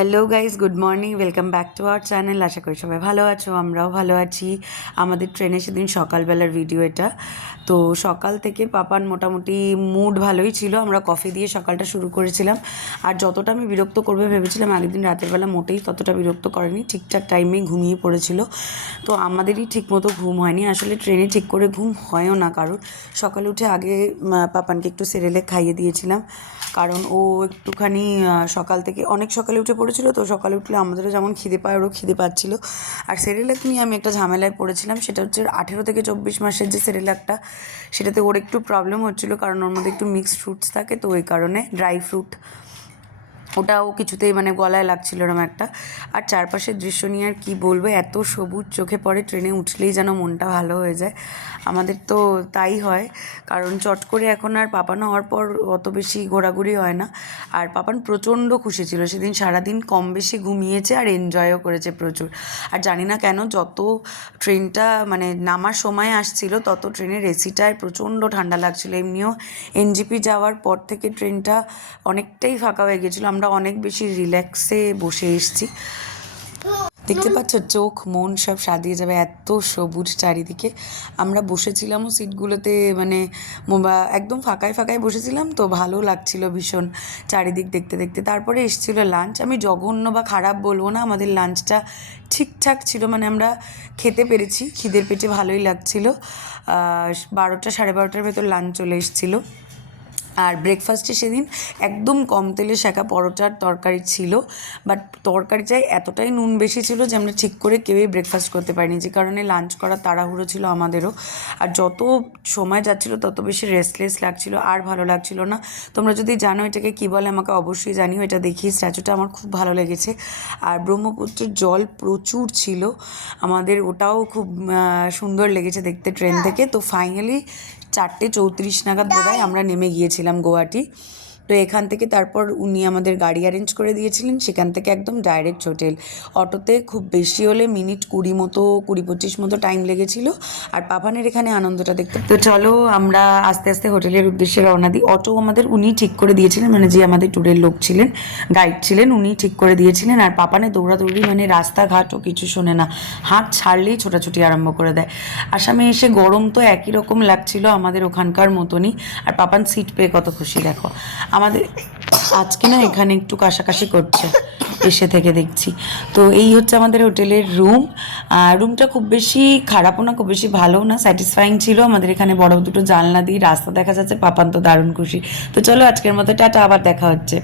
Hello guys, good morning, welcome back to our channel. আশা করি সবাই ভালো আছো, আমরাও ভালো আছি। আমাদের ট্রেনে সেদিন সকালবেলার ভিডিও এটা। তো সকাল থেকে পাপান মোটামুটি মুড ভালোই ছিল। আমরা কফি দিয়ে সকালটা শুরু করেছিলাম। আর যতটা আমি বিরক্ত করবে ভেবেছিলাম আগের দিন রাতের বেলা মোটেই ততটা বিরক্ত করেনি, ঠিকঠাক টাইমে ঘুমিয়ে পড়েছিল। তো আমাদেরই ঠিকমতো ঘুম হয়নি, আসলে ট্রেনে ঠিক করে ঘুম হয়ও না কারোর। সকালে উঠে আগে পাপানকে একটু সেরেলেক খাইয়ে দিয়েছিলাম, কারণ ও একটুখানি সকাল থেকে অনেক সকালে উঠে পড়েছিল। তো সকালে উঠলে আমাদেরও যেমন খিদে পায়, ওরও খিদে পাচ্ছিলো। আর সেরেলাক নিয়ে আমি একটা ঝামেলায় পড়েছিলাম, সেটা হচ্ছে 18 থেকে 24 মাসের যে সেরেলাকটা, সেটাতে ওর একটু প্রবলেম হচ্ছিলো, কারণ ওর মধ্যে একটু মিক্সড ফ্রুটস থাকে, তো ওই কারণে ড্রাই ফ্রুট ওটাও কিছুতেই মানে গলায় লাগছিল এরকম একটা। আর চারপাশের দৃশ্য নিয়ে আর কী বলবো, এত সবুজ চোখে পড়ে, ট্রেনে উঠলেই যেন মনটা ভালো হয়ে যায়। আমাদের তো তাই হয়, কারণ চট করে এখন আর পাপান হওয়ার পর অত বেশি ঘোরাঘুরি হয় না। আর পাপান প্রচণ্ড খুশি ছিল সেদিন, সারাদিন কম বেশি ঘুমিয়েছে আর এনজয়ও করেছে প্রচুর। আর জানি না কেন, যত ট্রেনটা মানে নামার সময় আসছিল তত ট্রেনের এসিটায় প্রচণ্ড ঠান্ডা লাগছিলো। এমনিও এনজিপি যাওয়ার পর থেকে ট্রেনটা অনেকটাই ফাঁকা হয়ে গেছিলো, আমরা অনেক বেশি রিল্যাক্সে বসে এসেছি। দেখতে পাচ্ছ, চোখ মন সব সাদিয়ে যাবে, এত সবুজ চারিদিকে। আমরা বসেছিলামও সিটগুলোতে, মানে একদম ফাঁকায় ফাঁকায় বসেছিলাম, তো ভালো লাগছিল ভীষণ চারিদিক দেখতে দেখতে। তারপরে এসেছিলো লাঞ্চ। আমি জঘন্য বা খারাপ বলবো না, আমাদের লাঞ্চটা ঠিকঠাক ছিল, মানে আমরা খেতে পেরেছি, খিদের পেটে ভালোই লাগছিলো। 12টা 12:30টার ভেতর লাঞ্চ চলে এসেছিলো। আর ব্রেকফাস্টে সেদিন একদম কম তেলে সেঁকা পরোটার তরকারি ছিল, বাট তরকারিটায় এতটাই নুন বেশি ছিল যে আমরা ঠিক করে কেউই ব্রেকফাস্ট করতে পারিনি, যে কারণে লাঞ্চ করার তাড়াহুড়ো ছিল আমাদেরও। আর যত সময় যাচ্ছিলো তত বেশি রেস্টলেস লাগছিল, আর ভালো লাগছিল না। তোমরা যদি জানো এটাকে কী বলে আমাকে অবশ্যই জানিও। এটা দেখি স্ট্যাচুটা আমার খুব ভালো লেগেছে। আর ব্রহ্মপুত্রের জল প্রচুর ছিল, আমাদের ওটাও খুব সুন্দর লেগেছে দেখতে ট্রেন থেকে। তো ফাইনালি 4:34 নাগাদ বোধহয় আমরা নেমে গিয়েছিলাম গুয়াহাটি। তো এখান থেকে তারপর উনি আমাদের গাড়ি অ্যারেঞ্জ করে দিয়েছিলেন, সেখান থেকে একদম ডাইরেক্ট হোটেল। অটোতে খুব বেশি হলে মিনিট 20-25 মতো টাইম লেগেছিল। আর পাপানের এখানে আনন্দটা দেখতে। তো চলো আমরা আস্তে আস্তে হোটেলের উদ্দেশ্যে রওনা দিই। অটো আমাদের উনি ঠিক করে দিয়েছিলেন, মানে যে আমাদের ট্যুরের লোক ছিলেন, গাইড ছিলেন, উনি ঠিক করে দিয়েছিলেন। আর পাপানের দৌড়াদৌড়ি, মানে রাস্তাঘাটও কিছু শোনে না, হাত ছাড়লেই ছোটাছুটি আরম্ভ করে দেয়। আসামে এসে গরম তো একই রকম লাগছিল আমাদের ওখানকার মতনই। আর পাপান সিট পেয়ে কত খুশি দেখো। আমাদের আজকে না এখানে একটু কাশাকাশি করছে এসে থেকে দেখছি। তো এই হচ্ছে আমাদের হোটেলের রুম। রুমটা খুব বেশি খারাপও না, খুব বেশি ভালোও না, স্যাটিসফাইং ছিল। আমাদের এখানে বড় দুটো জানলা দিয়ে রাস্তা দেখা যাচ্ছে, পাপান তো দারুণ খুশি। তো চলো আজকের মতো টাটা, আবার দেখা হচ্ছে।